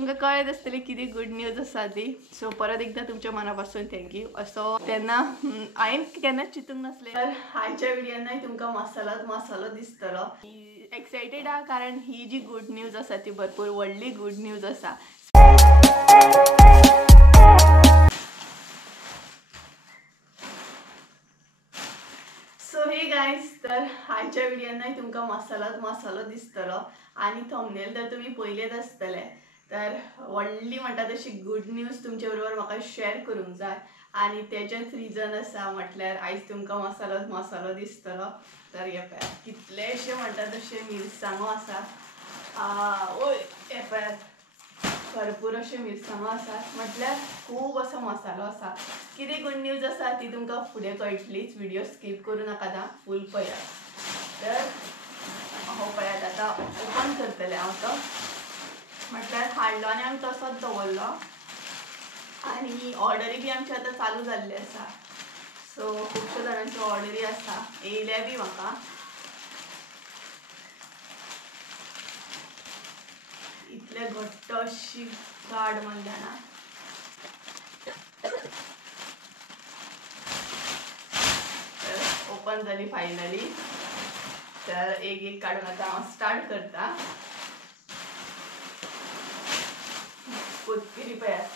तुमकां कळत आसतली किती गुड न्यूज आसा ती. सो परत एकदा तुमच्या मनापासून थँक्यू. असो तेन्ना हांवें केन्नाच चिंतूंक नासलें तर आयच्या व्हिडियोनाय तुमकां मसालो दिसतलो. एक्सायटेड आहा कारण ही जी गुड न्यूज आसा ती भरपूर व्हडली गुड न्यूज आसा. सो हे गाइज, तर आयच्या व्हिडियोनाय तुमकां मसालो दिसतलो आणि थंबनेल तर तुम्ही पळयलेच आसतले. तर व्हडली म्हणटा तशी गुड न्यूज तुमचे बरोबर म्हाका शेअर करूंक जाय आणि तेजेच रिजन आसा म्हटल्यार आयज तुमकां मसालो दिसतलो. तर हे पळय कितलेशे म्हणटा तशे मिरसांगो आसा. ओय हे पळय भरपूर अशे मिरसांगो आसात म्हटल्यार खूब असो मसालो आसा. कितें गुड न्यूज आसा ती तुमकां फुडें कळटलीच. व्हिडिओ स्किप करूं नाका, फूल पळयात. तर हो पळयात आतां ओपन करतलें हांव तो. म्हटल्यार हाडलो आनी आमी तसोच दवरलो आनी ऑर्डरी बी आमची आतां चालू जाल्ली आसा. सो खुबश्या जाणांच्यो ऑर्डरी आसा, येयल्या बी म्हाका. इतले घट्ट अशी गाड म्हणल्या ना. तर ओपन जाली फायनली. तर एक काडून आतां हांव स्टार्ट करता. कोथमिरी पळयात.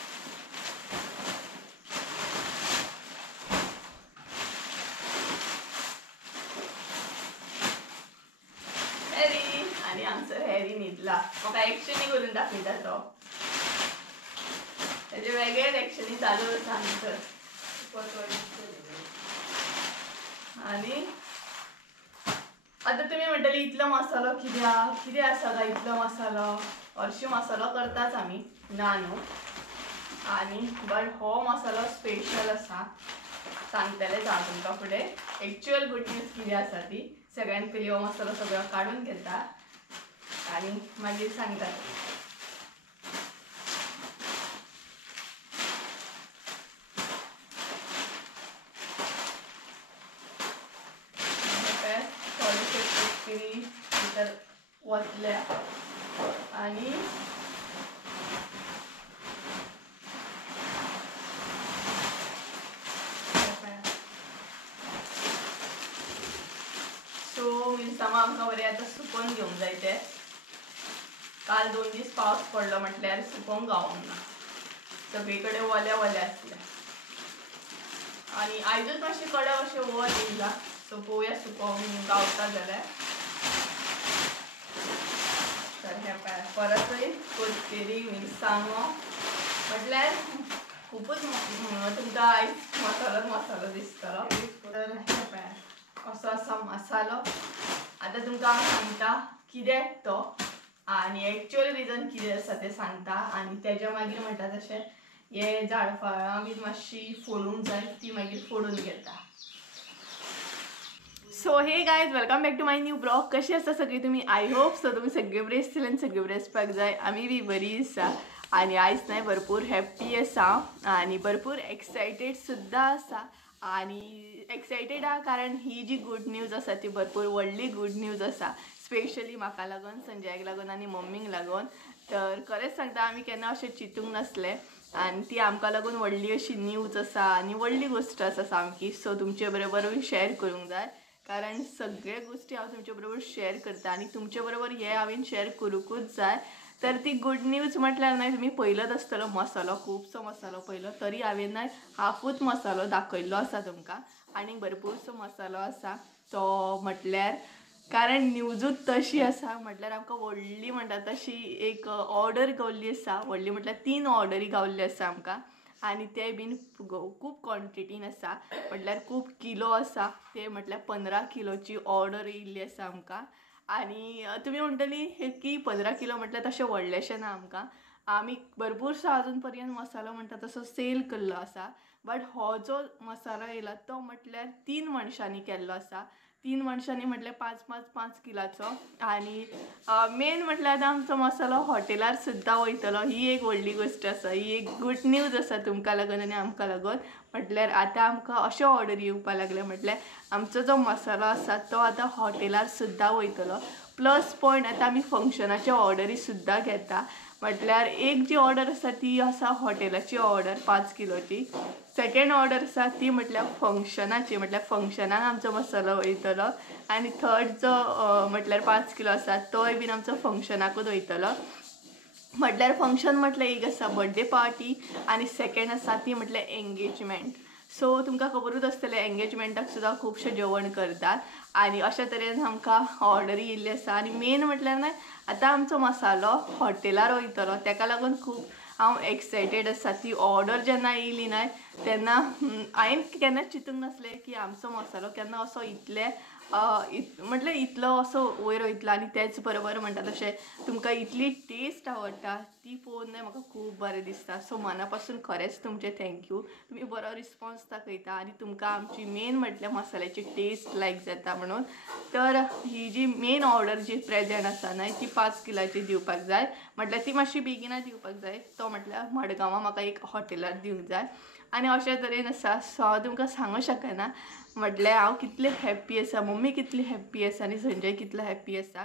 हॅरी आणि आमचो हॅरी न्हिदला. म्हाका एक्शनी करून दाखयता तो. तेजे वेगळे एक्शनी चालू आसा आमचं. आणि आता तुम्ही म्हणटली इतलो मसालो कितें आसा काय इतलो मसालो. हरशीं मसालो करताच आमी, ना न्हू. आणि बट हो मसालो स्पेशल आसा. सांगतलेच हांव तुमकां फुडें. एक्चुअल गुड न्यूज कितें आसा ती. सगळ्यान पयलीं हो मसालो सगळो काडून घेता आनी मागीर सांगता. थोडेशे कोथमिरी भितर वतल्या आनी सो मिरसांगो आमकां बरें आतां सुकोवन घेवंक जाय. ते काल 2 दीस पावस पडलो म्हटल्यार सुकोवंक गावोंक ना. सगळी कडेन वले आसले आनी आयजूच मातशें कडक अशें वल येयला. सो पळोवया सुकोवंक गावता जाल्यार. तर हे पळय परतूय कोथमिरी मिरसांगो म्हटल्यार खूबच तुमकां आयज मसालो दिसतलो. तर हे पळय असो आसा मसालो. आतां तुमकां हांव सांगता कित्याक तो आनी एक्चुअल रिजन कितें आसा तें सांगता. आनी तेज्या मागीर म्हणटा तशें हे जाळफळां बी मातशी फोडूंक जाय, ती मागीर फोडून घेता. So hey guys, welcome back to my new blog. कशी आसा सगळी तुमी? आय होप सो तुमी सगळे बरे आसतले आनी सगळे बरे आसपाक जाय. आमी बी बरी आसा आनी आयज न्हय भरपूर हॅप्पी आसा आनी भरपूर एक्सायटेड सुद्दां आसा. आनी एक्सायटेड आहा कारण ही जी गुड न्यूज आसा ती भरपूर व्हडली गुड न्यूज आसा. स्पेशली म्हाका लागून, संजयाक लागून आनी मम्मीक लागून. तर खरेंच सांगता आमी केन्ना अशें चिंतूंक नासलें आनी ती आमकां लागून व्हडली अशी न्यूज आसा आनी व्हडली गोश्ट आसा सामकी. सो तुमचे बरोबर शेअर करूंक जाय कारण सगळे गोष्टी हांव तुमचे बरोबर शेअर करता आनी तुमचे बरोबर हे हांवें शेअर करूंकूच जाय. तर ती गुड न्यूज म्हटल्यार न्हय तुमी पळयलोच आसतलो मसालो, खुबसो मसालो पळयलो. तरी हांवें न्हय हाफूच मसालो दाखयल्लो आसा तुमकां. आनी भरपूरसो मसालो आसा तो म्हटल्यार कारण न्यूजूच तशी आसा. म्हटल्यार आमकां व्हडली म्हणटा तशी एक ऑर्डर गावल्ली आसा. व्हडली म्हटल्यार 3 ऑर्डरी गावल्ली आसा आमकां आनी ते बीन खूब क्वॉन्टिटीन आसा. म्हटल्यार खूब किलो आसा. ते म्हटल्यार 15 किलोची ऑर्डर येयल्ली आसा आमकां. आनी तुमी म्हणटली की 15 किलो म्हटल्यार तशें व्हडलेशें ना आमकां. आमी भरपूरसो अजून पर्यंत मसालो म्हणटा तसो सेल केल्लो आसा. बट हो जो मसालो येयला तो म्हटल्यार 3 मनशांनी केल्लो आसा. 3 मनशांनी म्हटल्यार 5 किलाचो. आनी मेन म्हटल्यार आतां आमचो मसालो हॉटेलार सुद्दां वयतलो. ही एक व्हडली गोश्ट आसा. ही एक गुड न्यूज आसा तुमकां लागून आनी आमकां लागून. म्हटल्यार आतां आमकां अशें ऑर्डर येवपाक लागल्या म्हटल्यार आमचो जो मसालो आसा तो आतां हॉटेलार सुद्दां वयतलो. प्लस पॉयंट आतां आमी फंक्शनाचे ऑर्डरी सुद्दां घेता. म्हटल्यार एक जी ऑर्डर आसा ती आसा हॉटेलाची ऑर्डर 5 किलोची. सेकंड ऑर्डर आसा ती म्हटल्यार फंक्शनाची, म्हटल्यार फंक्शनाक आमचो मसालो वयतलो. आनी थर्ड जो म्हटल्यार 5 किलो आसा तोय बीन आमचो फंक्शनाकूच वयतलो. म्हटल्यार फंक्शन म्हटल्यार एक आसा बर्थडे पार्टी आनी सेकंड आसा ती म्हटल्यार एंगेजमेंट. सो तुमकां खबरूच आसतलें एंगेजमेंटाक सुद्दां खुबशे जेवण करतात आनी अशा तरेन आमकां ऑर्डरी येयल्ली आसा. आनी मेन म्हटल्यार न्हय आतां आमचो मसालो हॉटेलार वयतलो तेका लागून खूब हांव एक्सायटेड आसा. ती ऑर्डर जेन्ना येयली न्हय तेन्ना हांवें केन्नाच चिंतूंक नासलें की आमचो मसालो केन्ना असो इतले म्हटल्यार इतलो असो वयर वयतलो. आनी तेच बरोबर म्हणटा तशें तुमकां इतली टेस्ट आवडटा ती पळोवन न्हय म्हाका खूब बरें दिसता. सो मना पासून खरेंच तुमचें थँक्यू. तुमी बरो रिस्पॉन्स दाखयता आनी तुमकां आमची मेन म्हटल्यार मसाल्याची टेस्ट लायक जाता म्हणून. तर ही जी मेन ऑर्डर जी प्रेजेंट आसा न्हय ती 5 किलाची दिवपाक जाय. म्हटल्यार ती मातशी बेगिना दिवपाक जाय. तो म्हटल्यार मडगांवां म्हाका एक हॉटेलार दिवंक जाय. आनी अशे तरेन आसा. सो हांव तुमकां सांगूं शकना म्हटल्यार हांव कितलें हॅप्पी आसा, मम्मी कितली हॅप्पी आसा आनी संजय कितलो हॅप्पी आसा.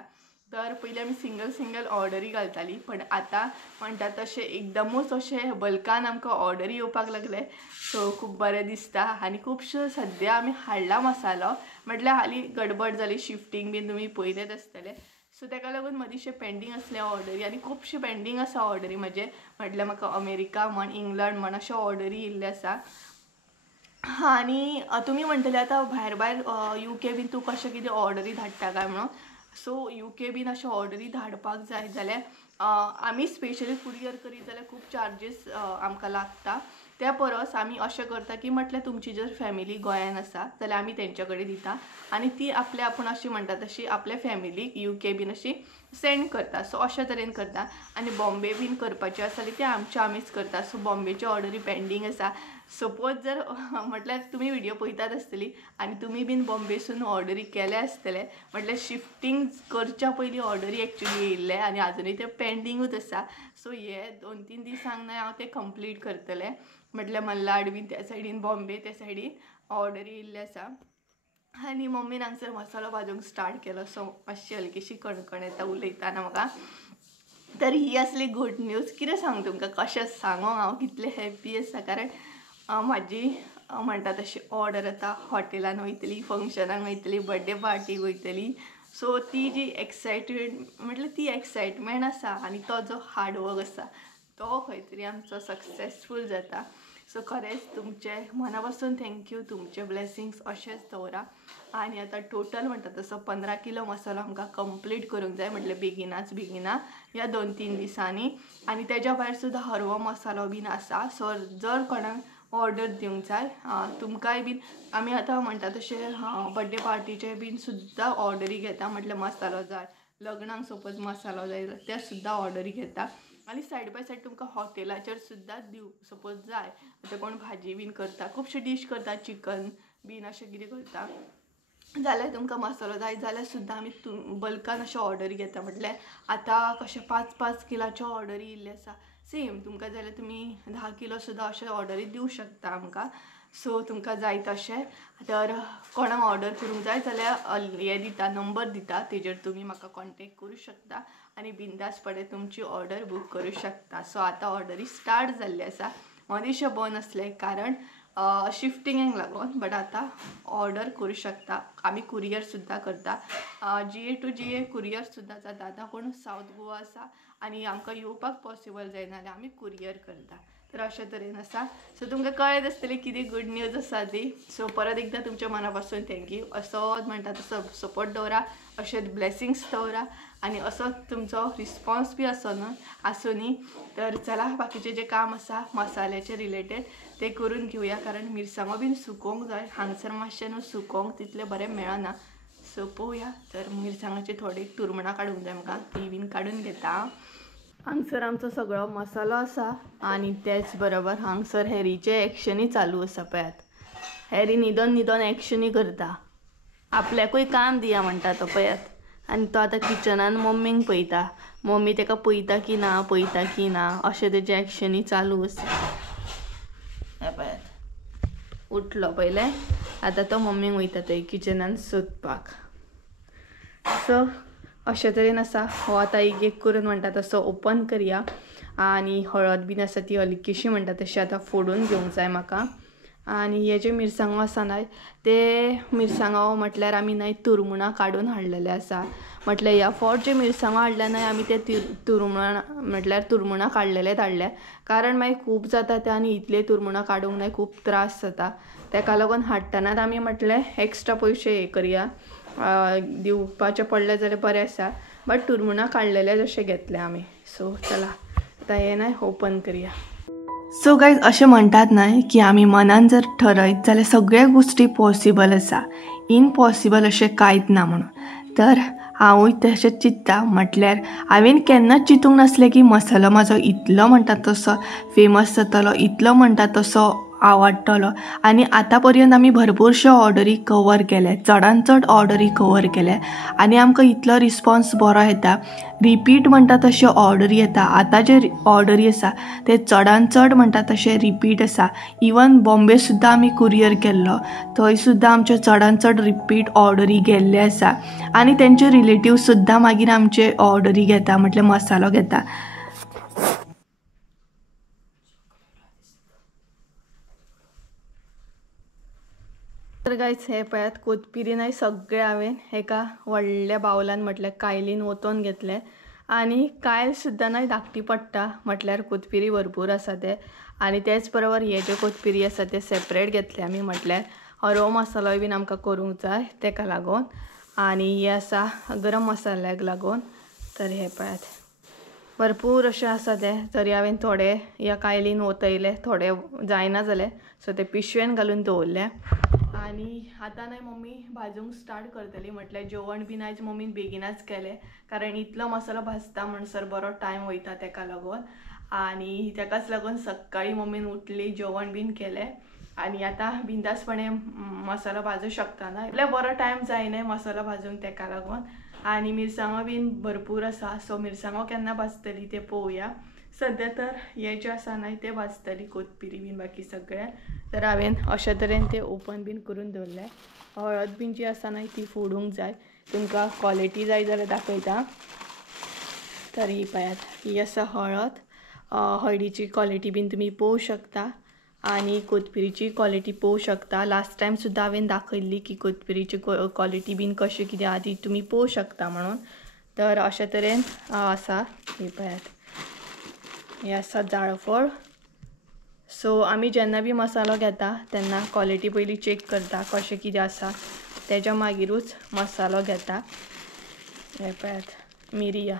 तर पयलीं आमी सिंगल ऑर्डरी घालताली पण आतां म्हणटा तशें एकदमूच अशें बल्कान आमकां ऑर्डरी येवपाक लागले. सो खूब बरें दिसता. आनी खुबश्यो सद्या आमी हाडला मसालो म्हटल्यार हालीं गडबड जाली शिफ्टींग बीन तुमी पळयलेच आसतलें. सो तेका लागून मदींशे पेंडींग आसले ऑर्डरी आनी खुबशे पेंडींग आसा ऑर्डरी म्हजे. म्हटल्यार म्हाका अमेरिका म्हण इंग्लंड म्हण अशे ऑर्डरी येयल्ले आसा. आनी तुमी म्हणटले आतां भायर UK बीन तूं कशें कितें ऑर्डरी धाडटा काय म्हणून. सो UK बीन अशें ऑर्डरी धाडपाक जाय जाल्यार आमी स्पेशली कुरियर करीत जाल्यार खूब चार्जीस आमकां लागता. त्या परस आमी अशें करता की म्हटल्यार तुमची जर फॅमिली गोंयान आसा जाल्यार आमी तेंच्या कडेन दिता आनी ती आपल्या आपूण अशी म्हणटा तशी आपल्या फॅमिलीक UK बीन अशी सेंड करता. सो अशे तरेन करता. आनी बॉम्बे बीन करपाची आसा जाल्यार ते आमीच करता. सो बॉम्बेची ऑर्डरी पेंडींग आसा. सपोज जर म्हटल्यार तुमी व्हिडिओ पळयतात आसतली आनी तुमी बीन बॉम्बेसून ऑर्डरी केल्या आसतले म्हटल्यार शिफ्टींग करच्या पयलीं ऑर्डरी एक्चुली येयल्ले आनी आजुनूय ते पेंडींगूच आसा. सो हे 2-3 दिसांक न्हय हांव ते कंप्लीट करतलें. म्हटल्यार मल्लाड बीन त्या सायडीन बॉम्बे त्या सायडीन ऑर्डरी येयल्ले आसा. आनी मम्मीन हांगसर मसालो भाजूंक स्टार्ट केलो. सो मातशी हलकीशी कणकण येता उलयतना म्हाका. तर ही असली गूड न्यूज. कितें सांगू तुमकां कशें सांगो हांव कितलें हॅप्पी आसा कारण म्हाजी म्हणटा तशी ऑर्डर आतां हॉटेलान वयतली, फंक्शनाक वयतली, बर्थडे पार्टीक वयतली. सो ती जी एक्सायटेड म्हटल्यार ती एक्सायटमेंट आसा आनी तो जो हार्डवर्क आसा तो खंय तरी आमचो सक्सेसफूल जाता. सो खरेंच तुमचे मना पासून थँक्यू. तुमचे ब्लेसिंग्स अशेंच दवरा. आनी आतां टोटल म्हणटा तसो 15 किलो मसालो आमकां कंप्लीट करूंक जाय म्हटल्यार बेगिना ह्या 2-3 दिसांनी. आनी तेज्या भायर सुद्दां हरवो मसालो बीन आसा. सो जर कोणाक ऑर्डर दिवंक जाय तुमकांय बीन आमी आतां म्हणटा तशें बर्थडे पार्टीचे बीन सुद्दां ऑर्डरी घेता. म्हटल्यार मसालो जाय लग्नाक सपोज मसालो जाय ते सुद्दां ऑर्डरी घेता. आनी सायड बाय सायड तुमकां हॉटेलाचेर सुद्दां दिवं सपोज जाय आतां कोण भाजी बीन करता खुबशे डीश करता चिकन बीन अशें कितें करता जाल्यार तुमकां मसालो जाय जाल्यार सुद्दां आमी बल्कान अशें ऑर्डरी घेता. म्हटल्यार आतां कशें 5-5 किलाच्यो ऑर्डरी येयल्ले आसा. सेम तुमकां जाल्यार तुमी 10 किलो सुद्दां अशें ऑर्डरी दिवं शकता आमकां. सो तुमकां जाय तशें. तर कोणाक ऑर्डर करूंक जाय जाल्यार हे दिता नंबर दिता तेजेर तुमी म्हाका कॉन्टेक्ट करूं शकता आनी बिंदासपणे तुमची ऑर्डर बूक करूं शकता. सो आतां ऑर्डरी स्टार्ट जाल्ली आसा. मदींशें बंद आसलें कारण शिफ्टिंगाक लागून बट आतां ऑर्डर करूं शकता. आमी कुरियर सुद्दां करता. GA to GA कुरियर सुद्दां जाता. आतां कोण सावथ गोवा आसा आनी आमकां येवपाक पॉसिबल जायना जाल्यार आमी कुरियर करता. तर अशे तरेन आसा. सो तुमकां कळत आसतली कितें गूड न्यूज आसा ती. सो परत एकदां तुमच्या मना पासून थँक्यू. असोच म्हणटा तसो सपोर्ट दवरा अशें ब्लेसिंग्स दवरा आनी असोच तुमचो रिस्पॉन्स बी आसूं न्ही. तर चला बाकीचें जें काम आसा मसाल्याचे रिलेटेड ते करून घेवया कारण मिरसांगो बीन सुकोवंक जाय. हांगसर मातशें न्हू सुकोवंक तितलें बरें मेळना. सो पळोवया. तर मिरसांगाची थोडी तुरमणां काडूंक जाय म्हाका ती बीन काडून घेता. हांगसर आमचो सगळो मसालो आसा आनी तेच बरोबर हांगसर हॅरीचे एक्शनी चालू आसा. पळयात हॅरी न्हिदोन एक्शनी करता. आपल्याकूय काम दिया म्हणटा तो पळयात. आनी तो आतां किचनान मम्मींक पळयता. मम्मी ताका पळयता की ना अशें तेजे एक्शनी चालू आसा. हे पळयात उठलो पयलें आतां तो मम्मींक वयता थंय किचनान सोदपाक. सो अशे तरेन आसा. हो आतां एक करून म्हणटा तसो ओपन करया आणि हळद बीन आसा ती हलकीशी म्हणटा तशी आतां फोडून घेवंक जाय म्हाका। आणि हे जे मिरसांगो आसा न्हय ते मिरसांगो म्हटल्यार आमी न्हय तुरमुणां काडून हाडलेले आसा। म्हटल्यार ह्या फावट जे मिरसांगो हाडल्या न्हय आमी ते तुरमुणां काडलेलेच हाडल्या, कारण मागीर खूब जाता ते आनी इतले तुरमुणां काडूंक न्हय खूब त्रास जाता। तेका लागून हाडटनाच आमी म्हटलें एक्स्ट्रा पयशे हे करया, दिवपाचे पडले जाल्यार बरें आसा, बट तुरमुणां काडलेले जशे घेतले आमी। सो चला आतां हे न्हय ओपन करया। सो गायज अशें म्हणटात न्हय की आमी मनान जर ठरयत जाल्यार सगळ्या गोष्टी पॉसिबल आसा, इम्पॉसिबल अशें कांयच ना म्हणून। तर हांवूय तशेंच चिंत्ता, म्हटल्यार हांवें केन्नाच चिंतूंक नासलें की मसालो म्हाजो इतलो म्हणटा तसो फेमस जातलो, इतलो म्हणटा तसो आवडटलो। आनी आतां पर्यंत आमी भरपूरश्यो ऑर्डरी कवर केल्या, चडान चड ऑर्डरी कवर केल्या आनी आमकां इतलो रिस्पॉन्स बरो येता, रिपीट म्हणटा तशे ऑर्डरी येता। आतां जे ऑर्डरी आसा ते चडान चड म्हणटा तशे रिपीट आसा। इवन बॉम्बे सुद्दां आमी कुरियर केल्लो, थंय सुद्दां आमचे चडान चड रिपीट ऑर्डरी गेल्ले आसा आनी तेंचे रिलेटिव्ह सुद्दां मागीर आमचे ऑर्डरी घेता, म्हटल्यार मसालो घेता। तर गायज हे पळयात कोथबिरी न्हय सगळे हांवें एका व्हडल्या बावलान म्हटल्यार कायलीन ओतून घेतले आनी कायल सुद्दां न्हय धाकटी पडटा, म्हटल्यार कोथबिरी भरपूर आसा ते। आनी तेच बरोबर हे जे कोथबिरी आसा ते सेपरेट घेतले आमी, म्हटल्यार हरवो मसालोय बीन आमकां करूंक जाय तेका लागून। आनी हे आसा गरम मसाल्याक लागून। तर हे पळयात भरपूर अशें आसा ते, तरी हांवें थोडे ह्या कायलीन ओतयले, थोडे जायना जाले सो ते पिशवेन घालून दवरले। आनी आतां न्हय मम्मी भाजूंक स्टार्ट करतली, म्हटल्यार जेवण बीन आयज मम्मीन बेगिनाच केलें, कारण इतलो मसालो भाजता म्हणसर बरो टायम वयता तेका लागून। आनी तेकाच लागून सकाळीं मम्मीन उठली, जेवण बीन केलें आनी आतां बिंदासपणे मसालो भाजूं शकता ना, इतले बरो टायम जायना मसालो भाजूंक तेका लागून। आनी मिरसांगो बीन भरपूर आसा, सो मिरसांगो केन्ना भाजतली ते पळोवया। सद्या तर हे जे आसा न्हय ते भाजतली, कोथबिरी बीन बाकी सगळे। तर हांवें अशे तरेन ते ओपन बीन करून दवरले। हळद बीन जी आसा न्हय ती फोडूंक जाय, तुमकां क्वॉलिटी जाय जाल्यार दाखयता। तर ही पळयात, ही आसा हळद, हळदीची क्वॉलिटी बीन तुमी पळोवं शकता आनी कोथबिरीची क्वॉलिटी पळोवं शकता। लास्ट टायम सुद्दां हांवें दाखयल्ली की कोथबिरीची क्वॉलिटी बीन कशी कितें आहा ती तुमी पळोवं शकता म्हणून। तर अशे तरेन आसा, ही पळयात हे आसा जाळफळ। सो आमी जेन्ना बी मसालो घेता तेन्ना क्वॉलिटी पयलीं चेक करता कशें कितें आसा, तेज्या मागीरूच मसालो घेता। हे पळयात मिरयां।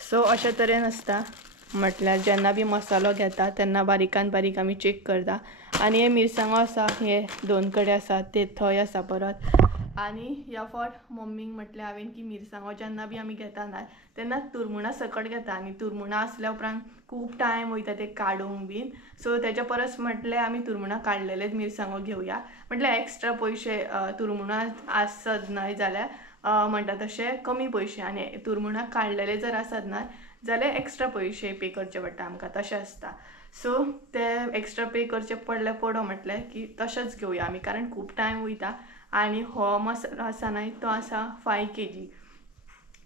सो अशे तरेन आसता, म्हटल्यार जेन्ना बी मसालो घेता तेन्ना बारीकान बारीक आमी चेक करता। आनी हे मिरसांगो आसा हे दोन कडेन आसा, ते थंय आसा परत। आनी ह्या फावट मम्मीक म्हटल्यार हांवें की मिरसांगो जेन्ना बी आमी घेता न्हय तेन्ना तुरमुणां सकट घेता, आनी तुरमुणां आसल्या उपरांत खूब टायम वयता ते काडूंक बीन। सो तेच्या परस म्हटलें आमी तुरमुणां काडलेलेच मिरसांगो घेवया, म्हटल्यार एक्स्ट्रा पयशे तुरमुणां आसत न्हय जाल्यार म्हणटा तशे कमी पयशे, आनी तुरमुणां काडलेले जर आसत न्हय जाल्यार एक्स्ट्रा पयशे पे करचे पडटा आमकां, तशें आसता। सो ते एक्स्ट्रा पे करचे पडले पडो म्हटलें की तशेंच घेवया आमी, कारण खूब टायम वयता। आनी हो मसालो आसा न्हय तो आसा 5 kg,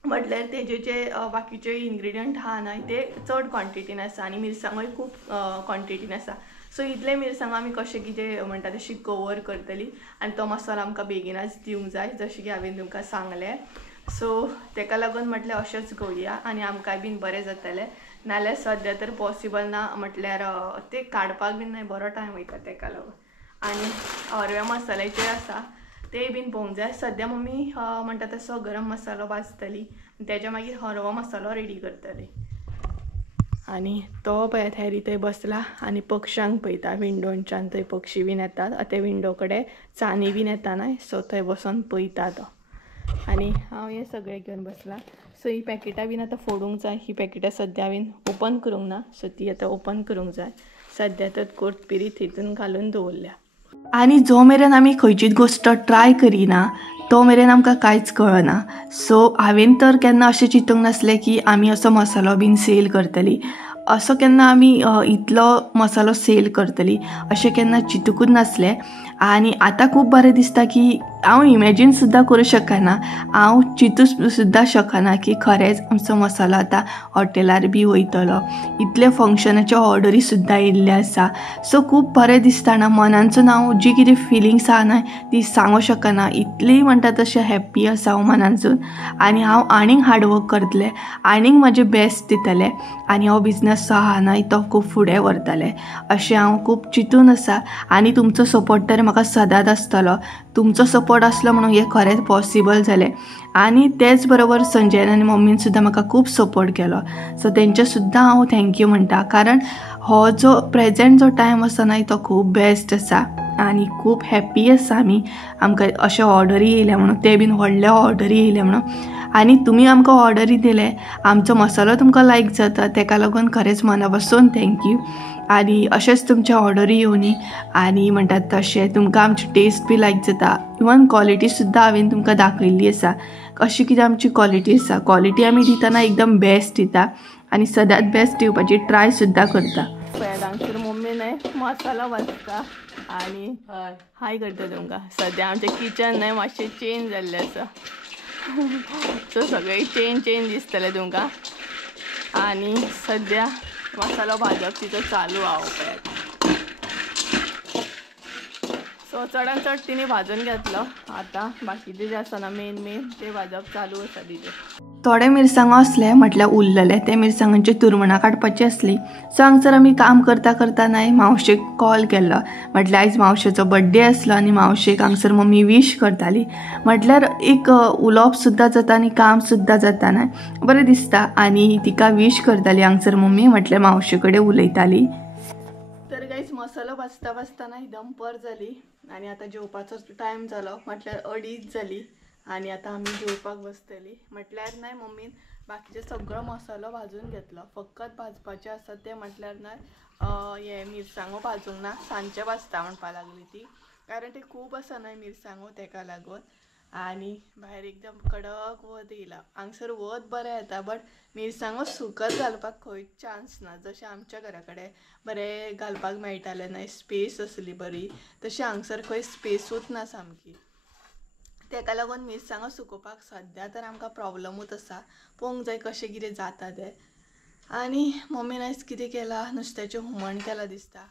म्हटल्यार तेजे जे बाकीचे इन्ग्रिडियंट आहा न्हय ते चड क्वॉन्टिटीन आसा आनी मिरसांगोय खूब क्वॉन्टिटीन आसा। सो इतले मिरसांगो आमी कशें कितें म्हणटा तशी कवर करतली आनी तो मसालो आमकां बेगिनाच दिवंक जाय, जशें की हांवें तुमकां सांगलें। सो तेका लागून म्हटल्यार अशेंच घेवया आनी आमकांय बीन बरें जातलें। नाल्यार सद्या तर पॉसिबल ना, म्हटल्यार ते काडपाक बीन न्हय बरो टायम वयता तेका लागून। आनी हरव्या मसाल्याचे आसा ते बीन पळोवंक जाय। सद्या मम्मी म्हणटा तसो गरम मसालो भाजतली, तेज्या मागीर हरवो मसालो रेडी करतली। आनी तो पळयात हेरी थंय बसला आनी पक्ष्यांक पळयता, विंडोच्यान थंय पक्षी बीन येतात, ते विंडो कडेन चानी बीन येता न्हय सो थंय बसून पळयता तो। आनी हांव हे सगळे घेवन बसला। सो ही पॅकेटां बीन आतां फोडूंक जाय, ही पॅकेटां सद्या हांवें ओपन करूंक ना, सो ती आतां ओपन करूंक जाय। सद्या तर कोथबिरी हितून घालून दवरल्या। आनी जो मेरेन आमी खंयचीच गोश्ट ट्राय करिना तो मेरेन आमकां कांयच कळना। सो हांवें तर केन्ना अशें चिंतूंक नासलें की आमी असो मसालो बीन सेल करतली, असो केन्ना आमी इतलो मसालो सेल करतली अशें केन्ना चिंतूकूच नासलें। आनी आतां खूब बरें दिसता की हांव इमॅजीन सुद्दां करूं शकना, हांव चिंतूं सुद्दां शकना की खरेंच आमचो मसालो आतां हॉटेलार बी वयतलो. इतले फंक्शनाच्यो ऑर्डरी सुद्दां येयल्ले आसा. सो खूब बरें दिसता ना, मनानसून हांव जी कितें फिलिंग्स आहा ना ती सांगूं शकना. इतली म्हणटा तशें हॅप्पी आसा हांव मनानसून. आनी हांव आनीक हार्डवर्क करतलें, आनीक म्हजें बेस्ट दितलें आनी हो बिझनस जो आहा ना तो खूब फुडें व्हरतलें अशें हांव खूब चिंतून आसा. आनी तुमचो सपोर्ट तर म्हाका सदांच आसतलो. तुमचो सपोर्ट आसलो म्हणून हें खरेंच पॉसिबल जालें. आनी तेच बरोबर संजयन आनी मम्मीन सुद्दां म्हाका खूब सपोर्ट केलो. सो तेंचे सुद्दां हांव थँक्यू म्हणटा. कारण हो जो प्रेजेंट जो टायम आसा ना तो खूब बेस्ट आसा आनी खूब हॅप्पी आसा आमी. आमकां अशे ऑर्डरी येयल्या म्हणून, ते बीन व्हडले ऑर्डरी येयले म्हणून. आनी तुमी आमकां ऑर्डरी दिले, आमचो मसालो तुमकां लायक जाता, ताका लागून खरेंच मना पासून थँक्यू. आनी अशेंच तुमचे ऑर्डरी येवनी आनी म्हणटात तशें तुमकां आमची टेस्ट बी लायक जाता. इवन क्वॉलिटी सुद्दां हांवें तुमकां दाखयल्ली आसा कशी कितें आमची क्वॉलिटी आसा. क्वॉलिटी आमी दितना एकदम बेस्ट दिता आनी सदांच बेस्ट दिवपाची ट्राय सुद्दां करता. हांगसर मम्मी न्हय मसालो भाजता आनी हाय करता तुमकां. सद्या आमचें किचन न्हय मातशें चेंज जाल्लें आसा. सो सगळें चेंज दिसतलें तुमकां. आनी सद्या मसालो भाजप तिचो चालू आहा पळयात. सो चडान चड तिने भाजून घेतलो. आतां बाकीचे जे आसा ना मेन ते भाजप चालू आसा तिचें. थोडे मिरसांगो असले म्हटल्यार उरलेले, ते मिरसांगांची तुरमणां काडपाची आसली. सो हांगसर आमी काम करता न्हय मावशेक कॉल केल्लो. म्हटल्यार आयज मावशेचो बर्थडे आसलो आनी मावशेक हांगसर मम्मी वीश करताली. म्हटल्यार एक उलोवप सुद्दां जाता आनी काम सुद्दां जाता न्हय, बरें दिसता. आनी तिका वीश करताली हांगसर मम्मी, म्हटल्यार मावशे कडेन उलयताली. तर गायज मसालो भाजता भाजतना दनपार जाली आनी आतां जेवपाचो टायम जालो. म्हटल्यार 2:30 जाली आनी आतां आमी जेवपाक बसतली. म्हटल्यार न्हय मम्मीन बाकीचे सगळो मसालो भाजून घेतलो. फकत भाजपाचें आसा तें म्हटल्यार न्हय हे मिरसांगो भाजूंक ना, सांजचे भाजता म्हणपा लागली ती. कारण ते खूब आसा न्हय मिरसांगो ताका लागून. आनी भायर एकदम कडक वत येयला. हांगसर वत बरें येता बट मिरसांगो सुकत घालपाक खंयच चान्स ना. जशें आमच्या घरा कडेन बरें घालपाक मेळटालें न्हय, स्पेस आसली बरी, तशी हांगसर खंय स्पेसूच ना सामकी. ताका लागून मिरसांगो सुकोवपाक सद्या तर आमकां प्रॉब्लमूच आसा. पळोवंक जाय कशें कितें जाता तें. आनी मम्मीन आयज कितें केलां, नुस्त्याचें हुमण केलां दिसता,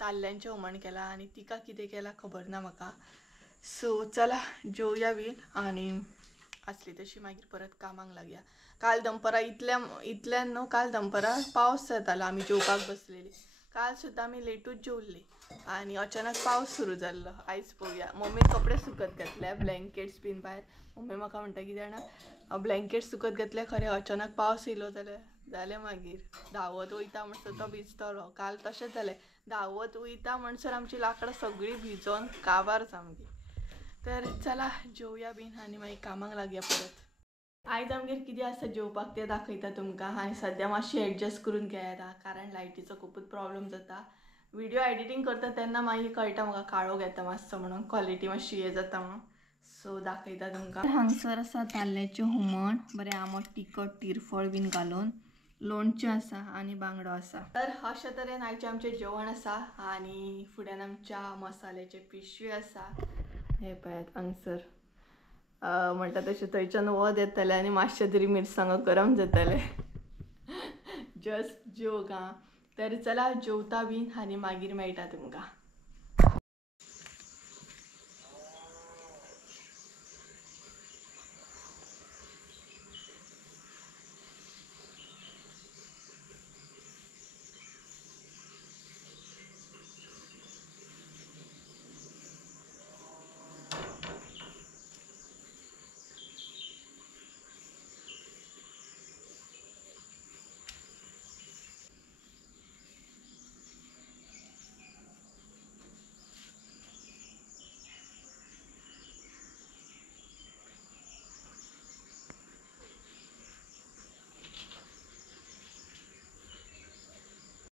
ताल्ल्यांचें हुमण केलां आनी तिका कितें केलां खबर ना म्हाका. सो चला जेवया बी आनी आसली तशी मागीर परत कामाक लागया. काल दनपारां इतल्यान न्हू, काल दनपारां पावस जातालो आमी जेवपाक बसलेली. काल सुद्दां आमी लेटूच जेवल्ली आनी अचानक पावस सुरू जाल्लो. आयज पळोवया. मम्मीन कपडे सुकत घातले, ब्लँकेट्स बीन भायर. मम्मी म्हाका म्हणटा कितें जाणा, ब्लँकेट्स सुकत घातले खरें, अचानक पावस येयलो जाल्यार मागीर धांवत वयता म्हणसर तो भिजतलो. काल तशेंच जालें, धांवत वयता म्हणसर आमची लांकडां सगळीं भिजोन काबार सामकी. तर चला जेवया बीन आनी मागीर कामाक लागया परत. आयज आमगेर कितें आसा जेवपाक तें दाखयता तुमकां. आनी सद्या मातशें एडजस्ट करून घेयात कारण लायटीचो खूबच प्रॉब्लेम जाता. व्हिडिओ एडिटींग करता तेन्ना मागीर कळटा म्हाका काळोख येता मातसो म्हणून, क्वॉलिटी मातशी हे जाता म्हणून. सो दाखयता तुमकां. हांगसर आसा ताल्ल्याचें हुमण, बरें आमट तिखट तिरफळ बीन घालून. लोणचें आसा आनी बांगडो आसा. तर अशे तरेन आयचें आमचें जेवण आसा. आनी फुड्यान आमच्या मसाल्याचे पिशवी आसा. हे पळयात हांगसर म्हणटा तशें थंयच्यान वत येतलें आनी मातशें तरी मिरसांगो गरम जातले. जस्ट जोक आं. तर चला जेवता बीन आनी मागीर मेळटा तुमकां.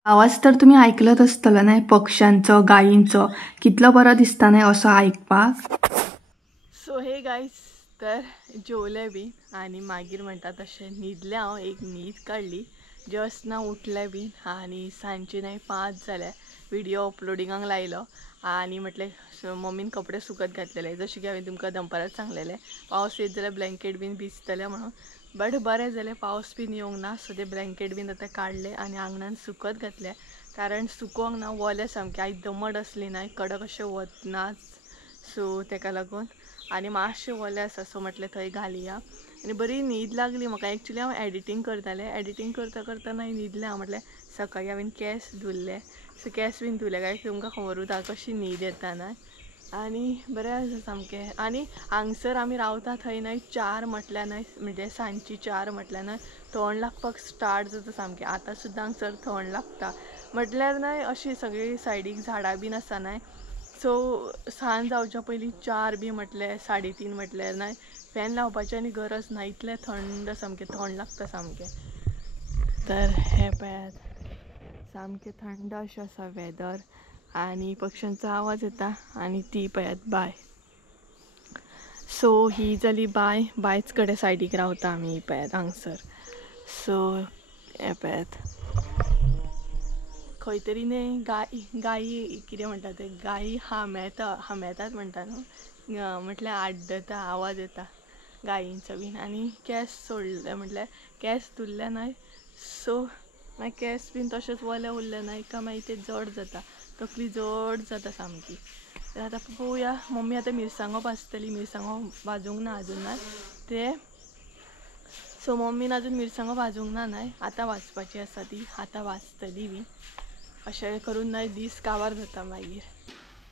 आवाज तर तुम्ही ऐकलत आसतलो न्हय पक्ष्यांचो, गायींचो. कितलो बरो दिसता न्हय असो आयकपाक. सो हे गायज, तर जेवले बी आनी मागीर म्हणटा तशें न्हिदलें हांव. एक न्हीद काडली, जस्ट ना उठलें बी आनी सांजची न्हय 5 जाल्या. व्हिडिओ अपलोडिंगाक लायलो आणि म्हटलें मम्मीन कपडे सुकत घातलेले जशें की हांवें तुमकां दनपाराच सांगलेलें पावस येत जाल्यार ब्लँकेट बीन भिजतले म्हणून बट बरें जालें पावस बीन येवंक ना सो ते ब्लँकेट बीन आतां काडले आनी आंगणान सुकत घातले कारण सुकोवंक ना वलें सामकें आयज दमट असली ना कडक अशें वतनाच सो तेका लागून आनी मातशें वलें आसा सो म्हटलें थंय घालया आनी बरी न्हीद लागली म्हाका एक्चुली हांव एडिटींग करतालें एडिटींग करता करता न्हिदलें हांव म्हटलें सकाळीं हांवें केंस धुल्ले सो केंस बीन धुले काय तुमकां खबर उरता कशी न्हीद येता ना आनी बरें आसा सामकें आनी हांगसर आमी रावता थंय न्हय 4 म्हटल्यार न्हय म्हणजे सांजची 4 म्हटल्यार न्हय थंड लागपाक स्टार्ट जाता सामकें आतां सुद्दां हांगसर थंड लागता म्हटल्यार न्हय अशी सगळी सायडीक झाडां बीन आसा न्हय सो सांज जावच्या पयलीं 4 बी म्हटल्यार 3:30 म्हटल्यार न्हय फॅन लावपाची आनी गरज ना इतलें थंड सामकें थंड लागता सामकें तर हे पळयात सामकें थंड अशें आसा वेदर आनी पक्ष्यांचो आवाज येता आनी ती पळयात बाय सो ही जाली बायच कडेन सायडीक रावता आमी पळयात हांगसर सो हे पळयात खंय तरी न्हय गायी कितें म्हणटा ते गायी हांमेतात म्हणटा न्हू म्हटल्यार आड्डता आवाज येता गायींचो बीन आनी केंस सोडले म्हटल्यार केंस धुल्ले न्हय सो मागीर केंस बीन तशेंच वले उरले न्हय का मागीर ते जड जाता तकली जड जाता सामकी तर आतां पळोवया मम्मी आतां मिरसांगो भाजतली मिरसांगो भाजूंक ना अजून ना ते सो मम्मीन अजून मिरसांगो भाजूंक ना न्हय आतां भाजपाची आसा ती आतां भाजतली बी अशें करून न्हय दीस काबार जाता मागीर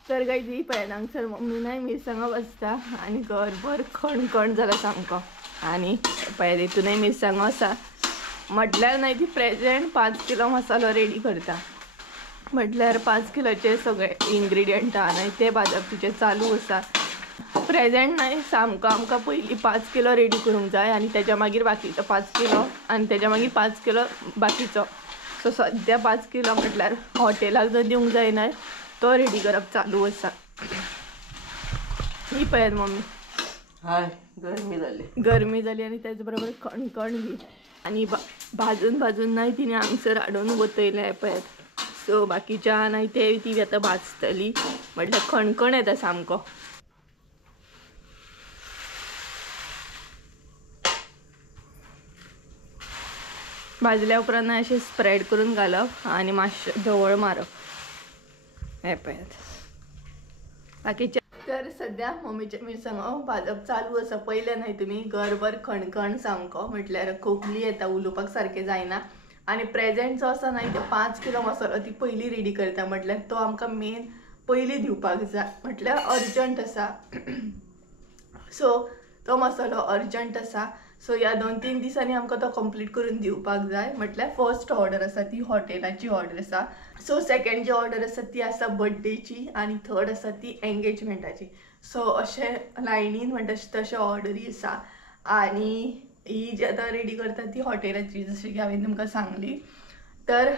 तर गाय जी पळय हांगसर मम्मी न्हय मिरसांगो भाजता आनी घरभर खणखण जाला सामको आनी पळय हितूनय मिरसांगो आसा म्हटल्यार न्हय ती प्रेजेंट 5 किलो मसालो रेडी करता म्हटल्यार 5 किलोचे सगळे इन्ग्रेडियंट आहा न्हय ते भाजप तिचे चालू आसा प्रेजेंट न्हय सामको आमकां पयलीं 5 किलो रेडी करूंक जाय आनी तेच्या मागीर बाकीचो 5 किलो आनी तेच्या मागीर 5 किलो बाकीचो सो सद्या 5 किलो म्हटल्यार हॉटेलाक जर दिवंक जाय न्हय तो रेडी करप चालू आसा ही पळयात मम्मी हाय गरमी जाली आनी तेच बरोबर कणकण बी आनी भाजून न्हय तिने हांगसर हाडून वतयले पळयात सो बाकीच्या न्हय ते ती आतां भाजतली म्हटल्यार खणखण येता सामको भाजल्या उपरांत अशें स्प्रेड करून घालप आनी मातशें धवळ मारप हे पळयात बाकीचे तर सद्या मम्मीचे मिरसांगो भाजप चालू आसा पयले न्हय तुमी घरभर खणखण सामको म्हटल्यार खोकली येता उलोवपाक सारकें जायना आनी प्रेजेंट जो आसा न्हय तो 5 किलो मसालो ती पयली रेडी करता म्हटल्यार तो आमकां मेन पयली दिवपाक जाय म्हटल्यार अर्जंट आसा सो तो मसालो अर्जंट आसा सो ह्या 2-3 दिसांनी आमकां तो कंप्लीट करून दिवपाक जाय म्हटल्यार फर्स्ट ऑर्डर आसा ती हॉटेलाची ऑर्डर आसा सो सेकंड जी ऑर्डर आसा ती आसा बर्थडेची आनी थर्ड आसा ती एंगेजमेंटाची सो अशें लायनीन म्हणटा तशें ऑर्डरी आसा आनी ही जी आतां रेडी करता ती हॉटेलाची जशें की हांवें तुमकां सांगली तर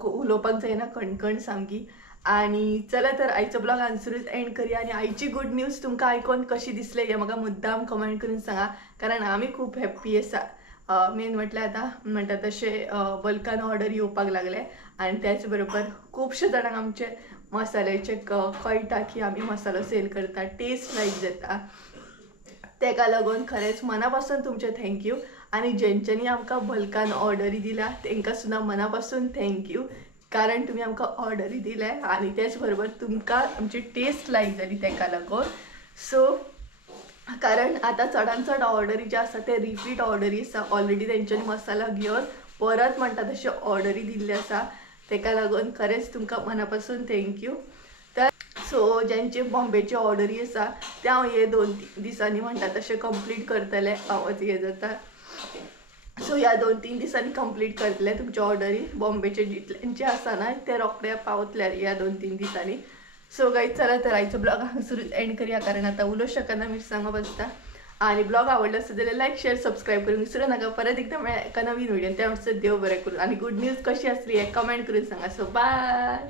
उलोवपाक जायना कणकण सामकी आनी चला तर आयचो ब्लॉग हांगसरूच एंड करूया आनी आयची गूड न्यूज तुमकां आयकून कशी दिसली हें म्हाका मुद्दाम कमेंट करून सांगा कारण आमी खूब हॅप्पी आसा मेन म्हटल्यार आतां म्हणटा तशें बल्कान ऑर्डर येवपाक लागले आनी त्याच बरोबर खुबशे जाणांक आमचे मसाल्याचे कळटा की आमी मसालो सेल करता टेस्ट लायक जाता तेका लागून खरेंच मना पासून तुमचे थँक्यू आनी जेंच्यांनी आमकां बल्कान ऑर्डरी दिल्या तांकां सुद्दां मना पासून थँक्यू कारण तुम्ही आमकां ऑर्डरी दिले आनी तेच बरोबर तुमकां आमची टेस्ट लायक जाली तेका लागून सो कारण आतां चडांत चड ऑर्डरी जे आसा ते रिपीट ऑर्डरी आसा ऑलरेडी तेंच्यांनी मसाला घेवन परत म्हणटा तशें ऑर्डरी दिल्ले आसा तेका लागून खरेंच तुमकां मना पासून थँक्यू तर सो ज्यांचे बॉम्बेची ऑर्डरी आसा ते हांव हे 2-3 दिसांनी म्हणटा तशें कंप्लीट करतले आवाज हे जाता सो ह्या 2-3 दिसांनी कंप्लीट करतले तुमचे ऑर्डरी बॉम्बेचे जितल्यांचे आसा ना ते रोखडे पावतले ह्या 2-3 दिसांनी सो गायज चला तर आयचो ब्लॉग हांगसरूच एंड करूया कारण आतां उलोवंक शकना मिरसांगो भाजता आनी ब्लॉग आवडलो आसत जाल्यार लायक शेअर सबस्क्राईब करून विसरू नका परत एकदा मेळ्या एका नवीन व्हिडिओन त्या म्हणसर देव बरें करून आनी गूड न्यूज कशी आसली हे कमेंट करून सांगा सो बाय